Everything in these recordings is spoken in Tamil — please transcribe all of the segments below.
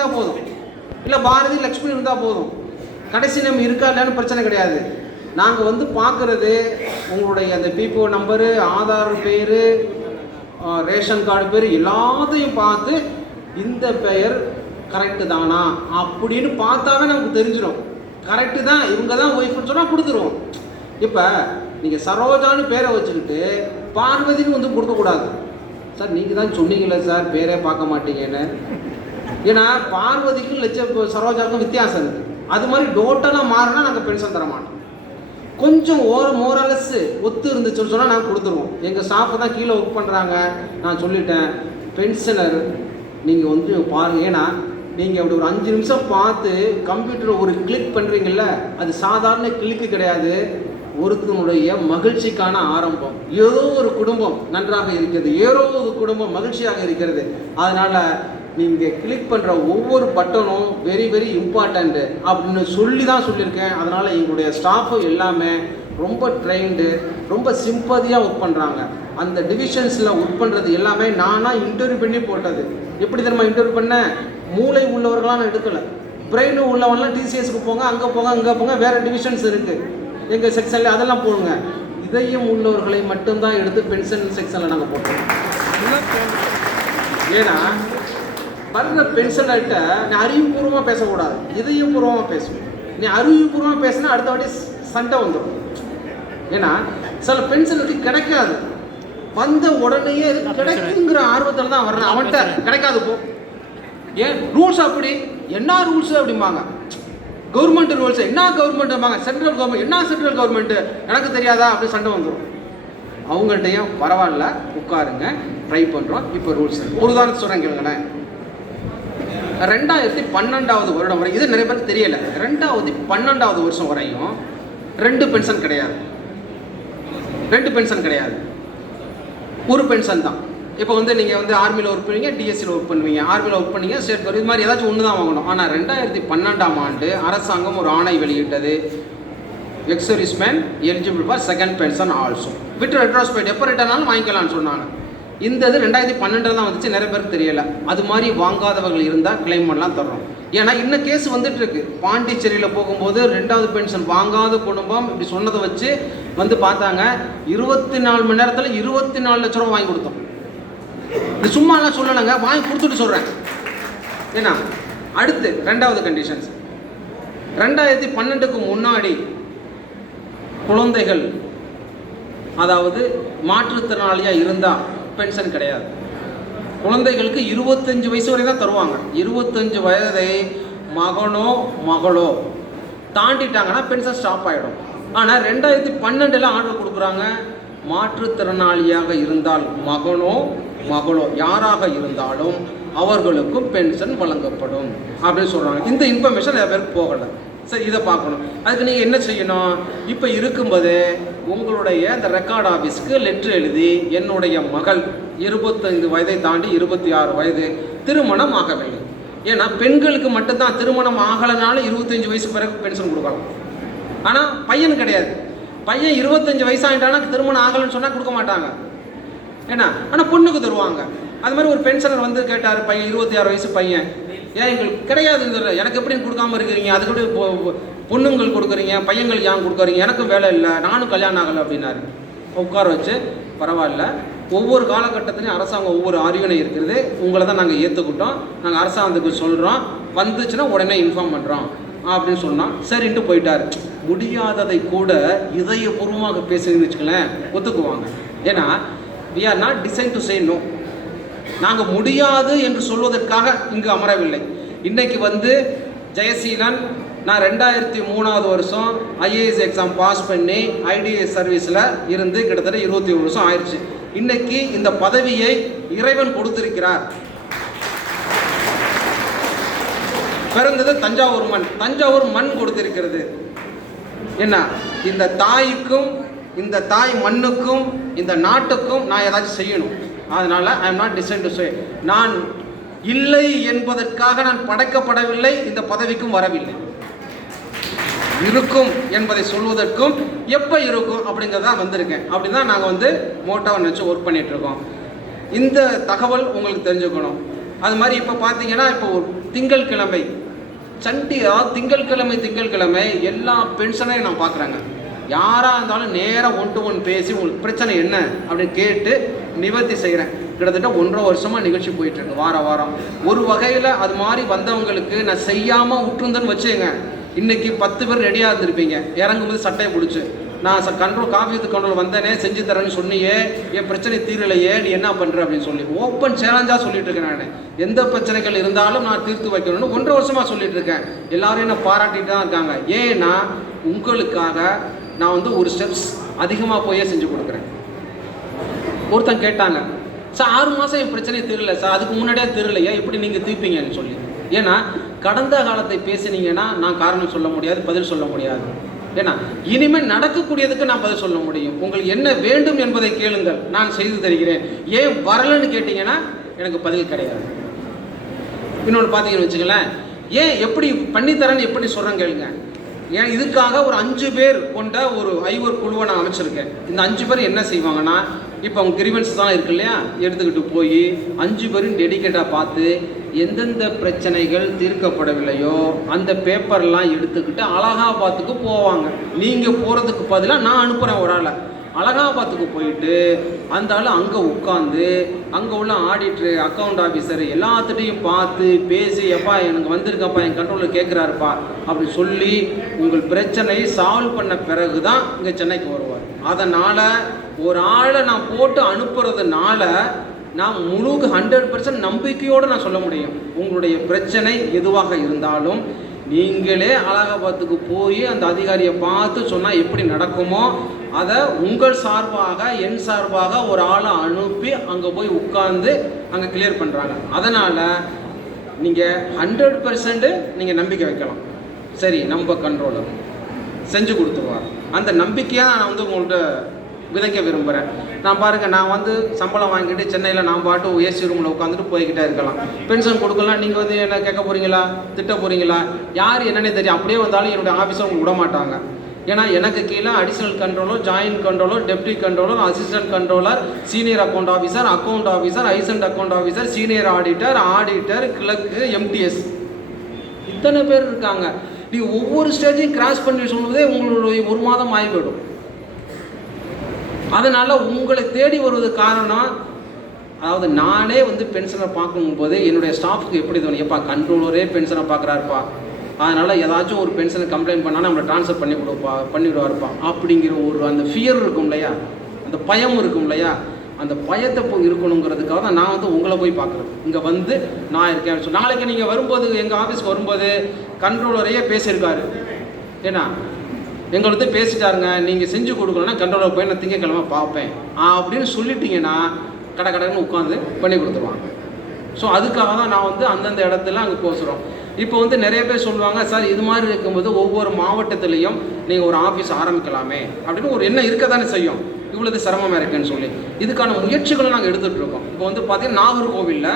இருந்தால் போதும். இல்லை பாரதி லக்ஷ்மி இருந்தால் போதும். கடைசி நம்ம இருக்கா இல்லைன்னு பிரச்சனை கிடையாது. நாங்கள் வந்து பார்க்குறது உங்களுடைய அந்த பிபிஓ நம்பரு ஆதார் பேர் ரேஷன் கார்டு பேர் எல்லாத்தையும் பார்த்து இந்த பெயர் கரெக்டு தானா அப்படின்னு பார்த்தாவே நமக்கு தெரிஞ்சிடும். கரெக்டு தான் இவங்க தான் ஒய்ஃப்னு சொன்னால் கொடுத்துருவோம். இப்போ நீங்கள் சரோஜான்னு பேரை வச்சுக்கிட்டு பார்வதின்னு வந்து கொடுக்கக்கூடாது. சார் நீங்கள் தான் சொன்னீங்களே சார் பேரே பார்க்க மாட்டீங்கன்னு. ஏன்னா பார்வதிக்கும் லட்ச சரோஜாவுக்கும் வித்தியாசம் இருக்குது அது மாதிரி டோட்டலாக மாறினா நாங்கள் பென்ஷன் தர மாட்டோம் கொஞ்சம் ஓர மோரலஸ்ஸு ஒத்து இருந்துச்சுன்னு சொன்னால் நாங்கள் கொடுத்துருவோம். எங்கள் ஸ்டாஃப் தான் கீழே ஒர்க் பண்ணுறாங்க நான் சொல்லிட்டேன். பென்ஷனர் நீங்கள் வந்து பாருங்கள் ஏன்னா நீங்கள் அப்படி ஒரு அஞ்சு நிமிஷம் பார்த்து கம்ப்யூட்டர் ஒரு கிளிக் பண்ணுறீங்கல்ல அது சாதாரண கிளிக்கு கிடையாது. ஒருத்தனுடைய மகிழ்ச்சிக்கான ஆரம்பம். ஏதோ ஒரு குடும்பம் நன்றாக இருக்கிறது. ஏதோ ஒரு குடும்பம் மகிழ்ச்சியாக இருக்கிறது. அதனால் நீங்கள் கிளிக் பண்ணுற ஒவ்வொரு பட்டனும் வெரி வெரி இம்பார்ட்டண்ட்டு அப்படின்னு சொல்லி தான் சொல்லியிருக்கேன். அதனால் எங்களுடைய ஸ்டாஃபு எல்லாமே ரொம்ப ட்ரெயின்டு ரொம்ப சிம்பதியாக ஒர்க் பண்ணுறாங்க அந்த டிவிஷன்ஸில் ஒர்க் பண்ணுறது எல்லாமே நானாக இன்டர்வியூ பண்ணி போட்டது. எப்படி தெரியுமா இன்டர்வியூ பண்ணேன் மூளை உள்ளவர்களாம் நான் எடுக்கலை. பிரெயின் உள்ளவங்களாம் டிசிஎஸ்க்கு போங்க அங்கே போங்க அங்கே போங்க வேறு டிவிஷன்ஸ் இருக்குது எங்கள் செக்ஷனில் அதெல்லாம் போடுங்க. இதயம் உள்ளவர்களை மட்டும்தான் எடுத்து பென்ஷன் செக்ஷனில் நாங்கள் போட்டோம் ஏன்னா வர்ற பென்ஷனர்கிட்ட நீ அறிவுபூர்வமாக பேசக்கூடாது. இதயபூர்வமாக பேசணும் நீ அறிவுபூர்வமாக பேசினா அடுத்த வாட்டி சண்டை வந்துடும் ஏன்னா சில பென்ஷனுக்கு கிடைக்காது. வந்த உடனேயே இது கிடைக்குங்கிற ஆர்வத்தில் தான் வர்றேன். அவன்கிட்ட கிடைக்காது போ. ஏன்? ரூல்ஸ் அப்படி? என்ன ரூல்ஸ் அப்படிம்பாங்க? கவர்மெண்ட் ரூல்ஸ் என்ன கவர்மெண்ட்பாங்க சென்ட்ரல் கவர்மெண்ட் என்ன சென்ட்ரல் கவர்மெண்ட் எனக்கு தெரியாதா? அப்படி சண்டை வந்துடும் அவங்கள்ட்டையும் பரவாயில்ல உட்காருங்க ட்ரை பண்ணுறோம் இப்போ ரூல்ஸ் ஒரு உதாரணம் சொல்கிறேன் கேளுங்களேன். ரெண்டாயிரத்தி பன்னெண்டாவது வருடம் வரை இது நிறைய பேருக்கு தெரியல. ரெண்டாவது பன்னெண்டாவது வருஷம் வரையும் ரெண்டு பென்ஷன் கிடையாது. ரெண்டு பென்ஷன் கிடையாது. ஒரு பென்ஷன் தான். இப்போ வந்து நீங்கள் வந்து ஆர்மியில் ஒர்க் பண்ணுவீங்க டிஎஸ்சியில் ஒர்க் பண்ணுவீங்க ஆர்மியில் ஒர்க் பண்ணீங்க ஸ்டேட் இது மாதிரி ஏதாச்சும் ஒன்று தான் வாங்கணும். ஆனால் ரெண்டாயிரத்தி பன்னெண்டாம் ஆண்டு அரசாங்கம் ஒரு ஆணை வெளியிட்டது. Ex serviceman eligible for second pension also விட்டு ரெட்ரோஸ்பெக்ட் எப்போ ரிட்டர்னாலும் வாங்கிக்கலாம்னு சொன்னாங்க. இந்த இது ரெண்டாயிரத்தி பன்னெண்டில் தான் வந்துச்சு. நிறைய பேருக்கு தெரியல. அது மாதிரி வாங்காதவர்கள் இருந்தால் கிளைம் பண்ணலாம் தர்றோம். ஏன்னா இன்னும் கேஸ் வந்துட்டு இருக்கு. பாண்டிச்சேரியில் போகும்போது ரெண்டாவது பென்ஷன் வாங்காத குடும்பம் இப்படி சொன்னதை வச்சு வந்து பார்த்தாங்க. இருபத்தி நாலு மணி நேரத்தில் இருபத்தி நாலு லட்ச ரூபா வாங்கி கொடுத்தோம். இது சும்மாலாம் சொல்லலைங்க. வாங்கி கொடுத்துட்டு சொல்கிறேன் ஏன்னா அடுத்து ரெண்டாவது கண்டிஷன்ஸ் ரெண்டாயிரத்தி பன்னெண்டுக்கு முன்னாடி குழந்தைகள் அதாவது மாற்றுத்திறனாளியாக இருந்தால் பென்ஷன் கிடையாது. குழந்தைகளுக்கு இருபத்தஞ்சு வயசு வரை தான் தருவாங்க. இருபத்தஞ்சு வயதை மகனோ மகளோ தாண்டிட்டாங்கன்னா பென்ஷன் ஸ்டாப் ஆகிடும் ஆனால் ரெண்டாயிரத்தி பன்னெண்டில் ஆர்டர் கொடுக்குறாங்க. மாற்றுத்திறனாளியாக இருந்தால் மகனோ மகளோ யாராக இருந்தாலும் அவர்களுக்கும் பென்ஷன் வழங்கப்படும் அப்படின்னு சொல்கிறாங்க இந்த இன்ஃபர்மேஷன் நிறைய பேருக்கு போகலை. சரி இதை பார்க்கணும். அதுக்கு நீங்கள் என்ன செய்யணும்? இப்போ இருக்கும்போது உங்களுடைய அந்த ரெக்கார்ட் ஆஃபீஸ்க்கு லெட்ரு எழுதி என்னுடைய மகள் இருபத்தைந்து வயதை தாண்டி இருபத்தி ஆறு வயது திருமணம் ஆக வேண்டும் ஏன்னா பெண்களுக்கு மட்டும்தான் திருமணம் ஆகலைனாலும் இருபத்தஞ்சு வயசு பிறகு பென்ஷன் கொடுக்கலாம். ஆனால் பையன் கிடையாது. பையன் இருபத்தஞ்சு வயசாகிட்டானா திருமணம் ஆகலைன்னு சொன்னால் கொடுக்க மாட்டாங்க. ஏன்னா ஆனால் பொண்ணுக்கு தருவாங்க. அது மாதிரி ஒரு பென்ஷனர் வந்து கேட்டார் பையன் இருபத்தி ஆறு வயசு பையன். ஏன் எங்களுக்கு கிடையாது எனக்கு எப்படி கொடுக்காம இருக்கிறீங்க? அது கூட பொண்ணுங்கள் கொடுக்குறீங்க? பையங்களுக்கு ஏன் கொடுக்குறீங்க? எனக்கும் வேலை இல்லை. நானும் கல்யாணம் ஆகலை அப்படின்னாரு. உட்கார வச்சு பரவாயில்ல. ஒவ்வொரு காலகட்டத்திலையும் அரசாங்கம் ஒவ்வொரு அறிவினை இருக்கிறது உங்களை தான் நாங்கள் ஏற்றுக்கிட்டோம் நாங்கள் அரசாங்கத்துக்கு சொல்கிறோம் வந்துச்சுன்னா உடனே இன்ஃபார்ம் பண்ணுறோம் அப்படின்னு சொன்னால் சரின்ட்டு போயிட்டார். முடியாததை கூட இதயபூர்வமாக பேசுங்கன்னு வச்சுக்கலேன் ஒத்துக்குவாங்க. ஏன்னா we are not design to say no நாங்கள் முடியாது என்று சொல்வதற்காக இங்கு அமரவில்லை. இன்னைக்கு வந்து ஜெயசீலன் நான் ரெண்டாயிரத்தி மூணாவது வருஷம் ஐஏஎஸ் எக்ஸாம் பாஸ் பண்ணி ஐடிஎஸ் சர்வீஸில் இருந்து கிட்டத்தட்ட இருபத்தி ஒரு வருஷம் ஆயிடுச்சு இன்னைக்கு இந்த பதவியை இறைவன் கொடுத்திருக்கிறார். பிறந்தது தஞ்சாவூர் மண். தஞ்சாவூர் மண் கொடுத்திருக்கிறது. என்ன? இந்த தாய்க்கும் இந்த தாய் மண்ணுக்கும் இந்த நாட்டுக்கும் நான் ஏதாச்சும் செய்யணும். அதனால் I am not design to say நான் இல்லை என்பதற்காக நான் படைக்கப்படவில்லை இந்த பதவிக்கும் வரவில்லை. இருக்கும் என்பதை சொல்வதற்கும் எப்போ இருக்கும் அப்படிங்கிறதா வந்திருக்கேன். அப்படி தான் நாங்கள் வந்து மோட்டாவை நினச்சி ஒர்க் பண்ணிகிட்ருக்கோம் இந்த தகவல் உங்களுக்கு தெரிஞ்சுக்கணும். அது மாதிரி இப்போ பார்த்தீங்கன்னா இப்போ ஒரு திங்கட்கிழமை சண்டி அதாவது திங்கட்கிழமை திங்கட்கிழமை எல்லா பென்ஷனையும் நான் பார்க்குறேங்க யாராக இருந்தாலும் நேராக ஒன் டு ஒன் பேசி உங்களுக்கு பிரச்சனை என்ன? அப்படின்னு கேட்டு நிவர்த்தி செய்கிறேன். கிட்டத்தட்ட ஒன்றரை வருஷமாக நிகழ்ச்சி போயிட்டுருக்கு வார வாரம். ஒரு வகையில் அது மாதிரி வந்தவங்களுக்கு நான் செய்யாமல் விட்டுருந்தேன்னு வச்சுங்க இன்னைக்கு பத்து பேர் ரெடியாக இருந்திருப்பீங்க. இறங்கும்போது சட்டையை பிடிச்சி. நான் ச கண்ட்ரோல் காஃபி வித் கண்ட்ரோல் வந்தேனே செஞ்சு தரேன்னு சொன்னியே என் பிரச்சனை தீரலையே நீ என்ன பண்ணுற அப்படின்னு சொல்லி. ஓப்பன் சேலஞ்சாக சொல்லிட்டு இருக்கேன் நான். எந்த பிரச்சனைகள் இருந்தாலும் நான் தீர்த்து வைக்கணும்னு ஒன்றரை வருஷமாக சொல்லிட்டு இருக்கேன் எல்லாரும் என்ன பாராட்டிட்டு தான் இருக்காங்க. ஏன்னா உங்களுக்காக நான் வந்து ஒரு ஸ்டெப்ஸ் அதிகமாக போயே செஞ்சு கொடுக்குறேன். ஒருத்தன் கேட்டாங்க சார் ஆறு மாதம் என் பிரச்சனை தெரியல சார். அதுக்கு முன்னாடியே தெரியலையா எப்படி நீங்கள் தீர்ப்பீங்கன்னு சொல்லி. ஏன்னா கடந்த காலத்தை பேசுனீங்கன்னா நான் காரணம் சொல்ல முடியாது பதில் சொல்ல முடியாது. ஏன்னா இனிமேல் நடக்கக்கூடியதுக்கு நான் பதில் சொல்ல முடியும். உங்களுக்கு என்ன வேண்டும் என்பதை கேளுங்கள். நான் செய்து தருகிறேன். ஏன் வரலன்னு கேட்டிங்கன்னா எனக்கு பதில் கிடையாது. இன்னொன்று பார்த்தீங்கன்னு வச்சுங்களேன் ஏன் எப்படி பண்ணித்தரேன்னு எப்படி சொல்கிறேன் கேளுங்க. ஏன் இதுக்காக ஒரு அஞ்சு பேர் கொண்ட ஒரு ஐவர் குழுவை நான் அமைச்சிருக்கேன். இந்த அஞ்சு பேர் என்ன செய்வாங்கன்னா இப்போ அவங்க கிரிவன்ஸ் தான் இருக்கு இல்லையா? எடுத்துக்கிட்டு போய் அஞ்சு பேரும் டெடிக்கேட்டாக பார்த்து எந்தெந்த பிரச்சனைகள் தீர்க்கப்படவில்லையோ அந்த பேப்பர்லாம் எடுத்துக்கிட்டு அலகாபாத்துக்கு போவாங்க. நீங்கள் போகிறதுக்கு பதிலாக நான் அனுப்புகிறேன் ஒரு ஆளை. அலகாபாத்துக்கு போயிட்டு அந்த ஆள் அங்கே உட்காந்து அங்கே உள்ள ஆடிட்ரு அக்கௌண்ட் ஆஃபீஸர் எல்லாத்துட்டையும் பார்த்து பேசி எப்பா எனக்கு வந்திருக்கப்பா என் கண்ட்ரோலில் கேட்குறாருப்பா அப்படி சொல்லி உங்கள் பிரச்சனையை சால்வ் பண்ண பிறகு தான் இங்கே சென்னைக்கு வருவார். அதனால் ஒரு ஆளை நான் போட்டு அனுப்புறதுனால நான் முழு ஹண்ட்ரட் பர்சன்ட் நம்பிக்கையோடு நான் சொல்ல முடியும். உங்களுடைய பிரச்சனை எதுவாக இருந்தாலும் நீங்களே அலகாபாத்துக்கு போய் அந்த அதிகாரியை பார்த்து சொன்னால் எப்படி நடக்குமோ அதை உங்கள் சார்பாக என் சார்பாக ஒரு ஆளை அனுப்பி அங்கே போய் உட்கார்ந்து அங்கே கிளியர் பண்ணுறாங்க அதனால் நீங்கள் ஹண்ட்ரட் பர்சன்ட்டு நீங்கள் நம்பிக்கை வைக்கலாம். சரி நம்ம கண்ட்ரோலர் செஞ்சு கொடுத்துருவார். அந்த நம்பிக்கையாக நான் வந்து உங்கள்கிட்ட விதைக்க விரும்புகிறேன் நான் பாருங்கள் நான் வந்து சம்பளம் வாங்கிட்டு சென்னையில் நான் பாட்டு ஏசி ரூமில் உட்காந்துட்டு போய்கிட்டே இருக்கலாம். பென்ஷன் கொடுக்கலாம். நீங்கள் வந்து என்ன கேட்க போகிறீங்களா திட்ட போகிறீங்களா யார் என்னன்னே தெரியும் அப்படியே வந்தாலும் என்னுடைய ஆஃபீஸை உங்களுக்கு விட மாட்டாங்க ஏன்னா எனக்கு கீழே additional controller joint controller deputy controller assistant controller senior account officer account officer assistant account officer senior auditor auditor clerk MTS இத்தனை பேர் இருக்காங்க. நீங்கள் ஒவ்வொரு ஸ்டேஜையும் கிராஸ் பண்ணி சொல்லுவதே உங்களுடைய ஒரு மாதம் ஆகிவிடும் அதனால் உங்களை தேடி வருவது காரணம் அதாவது நானே வந்து பென்ஷனை பார்க்கும்போது என்னுடைய ஸ்டாஃப்க்கு எப்படி தோணும்? எப்பா கண்ட்ரோலரே பென்ஷனை பார்க்குறாருப்பா. அதனால் ஏதாச்சும் ஒரு பென்ஷனை கம்ப்ளைண்ட் பண்ணால் நம்மளை ட்ரான்ஸ்ஃபர் பண்ணி கொடுப்பா பண்ணிவிடுவாருப்பா. அப்படிங்கிற ஒரு அந்த ஃபியர் இருக்கும் இல்லையா? அந்த பயம் இருக்கும் இல்லையா? அந்த பயத்தை போய் இருக்கணுங்கிறதுக்காக தான் நான் வந்து உங்களை போய் பார்க்குறேன் இங்கே வந்து நான் இருக்கேன் சொல்லி. நாளைக்கு நீங்கள் வரும்போது எங்கள் ஆஃபீஸ்க்கு வரும்போது கண்ட்ரோலரையே பேசியிருக்காரு. ஏன்னா எங்கள்கிட்ட பேசிட்டாருங்க நீங்கள் செஞ்சு கொடுக்கலன்னா கண்ட்ரோலர் போய் நான் திங்கக்கிழமை பார்ப்பேன். அப்படின்னு சொல்லிட்டீங்கன்னா கடை கடைன்னு உட்காந்து பண்ணி கொடுத்துருவாங்க. ஸோ அதுக்காக தான் நான் வந்து அந்தந்த இடத்துல அங்கே போசுகிறோம் இப்போ வந்து நிறைய பேர் சொல்லுவாங்க சார் இது மாதிரி இருக்கும்போது ஒவ்வொரு மாவட்டத்துலேயும் நீங்கள் ஒரு ஆஃபீஸ் ஆரம்பிக்கலாமே. அப்படின்னு ஒரு எண்ணம் இருக்க தானே செய்யும். இவ்வளவு சிரமமாக இருக்குன்னு சொல்லி. இதுக்கான முயற்சிகளை நாங்கள் எடுத்துகிட்டு இருக்கோம். இப்போ வந்து பார்த்தீங்கன்னா நாகர்கோவிலில்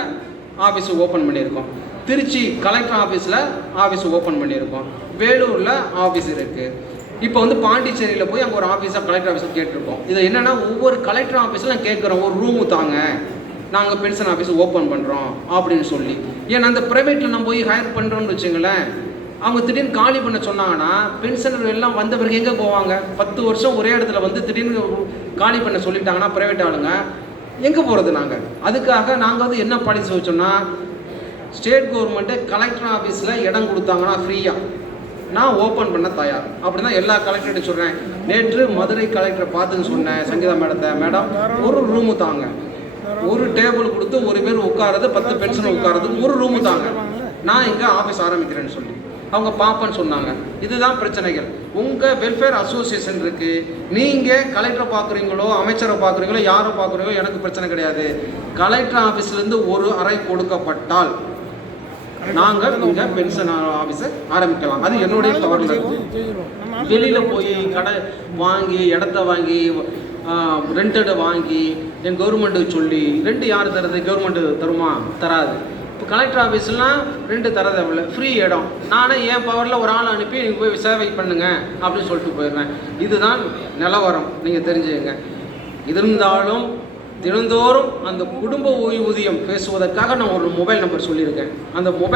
ஆஃபீஸ் ஓப்பன் பண்ணியிருக்கோம். திருச்சி கலெக்டர் ஆஃபீஸில் ஆஃபீஸ் ஓப்பன் பண்ணியிருக்கோம். வேலூரில் ஆஃபீஸ் இருக்குது இப்போ வந்து பாண்டிச்சேரியில் போய் அங்கே ஒரு ஆஃபீஸாக கலெக்டர் ஆஃபீஸில் கேட்டிருக்கோம். இது என்னென்னா ஒவ்வொரு கலெக்டர் ஆஃபீஸில் கேட்குறோம் ஒரு ரூமு தாங்க. நாங்கள் பென்ஷன் ஆஃபீஸ் ஓப்பன் பண்ணுறோம் அப்படின்னு சொல்லி. ஏன்னா அந்த ப்ரைவேட்டில் நம்ம போய் ஹையர் பண்ணுறோம்னு வச்சுங்களேன் அவங்க திடீர்னு காலி பண்ண சொன்னாங்கன்னா பென்ஷனர் எல்லாம் வந்த பிறகு எங்கே போவாங்க? பத்து வருஷம் ஒரே இடத்துல வந்து திடீர்னு காலி பண்ண சொல்லிட்டாங்கன்னா ப்ரைவேட் ஆளுங்க எங்கே போகிறது நாங்கள் அதுக்காக நாங்கள் வந்து என்ன பாலிசி வச்சோம்னா ஸ்டேட் கவர்மெண்ட்டு கலெக்டர் ஆஃபீஸில் இடம் கொடுத்தாங்கன்னா ஃப்ரீயாக நான் ஓப்பன் பண்ண தயார். அப்படி தான் எல்லா கலெக்டர்கிட்ட சொல்கிறேன் நேற்று மதுரை கலெக்டரை பார்த்துன்னு சொன்னேன் சங்கீதா மேடத்தை. மேடம் ஒரு ரூமு தாங்க. ஒரு டேபிள் கொடுத்து ஒரு பேர் உட்காரது பத்து பென்ஷன் உட்காரது ஒரு ரூமு தாங்க. நான் இங்கே ஆஃபீஸ் ஆரம்பிக்கிறேன்னு சொல்லி. அவங்க பார்ப்பேன்னு சொன்னாங்க. இதுதான் பிரச்சனைகள். உங்கள் வெல்ஃபேர் அசோசியேஷன் இருக்குது நீங்கள் கலெக்டரை பார்க்குறீங்களோ அமைச்சரை பார்க்குறீங்களோ யாரை பார்க்குறீங்களோ எனக்கு பிரச்சனை கிடையாது. கலெக்டர் ஆஃபீஸ்லேருந்து ஒரு அறை கொடுக்கப்பட்டால் நாங்கள் இங்கே பென்ஷன் ஆஃபீஸை ஆரம்பிக்கலாம். அது என்னுடைய இருக்கு வெளியில் போய் கடை வாங்கி இடத்த வாங்கி ரெண்டடை வாங்கி என் கவர்மெண்ட்டுக்கு சொல்லி ரெண்டு யார் தரது? கவர்மெண்ட்டு தருமா? தராது. இப்போ கலெக்டர் ஆஃபீஸ்லாம் ரெண்டு தர தேவையில்ல ஃப்ரீ இடம். நானே என் பவரில் ஒரு ஆள் அனுப்பி நீங்கள் போய் சேவை பண்ணுங்க அப்படின்னு சொல்லிட்டு போயிடுவேன் இதுதான் நிலவரம். நீங்கள் தெரிஞ்சுக்கங்க. இருந்தாலும் தினந்தோறும் அந்த குடும்ப ஓய்வூதியம் பேசுவதற்காக நான் ஒரு மொபைல் நம்பர் சொல்லியிருக்கேன். அந்த மொபைல்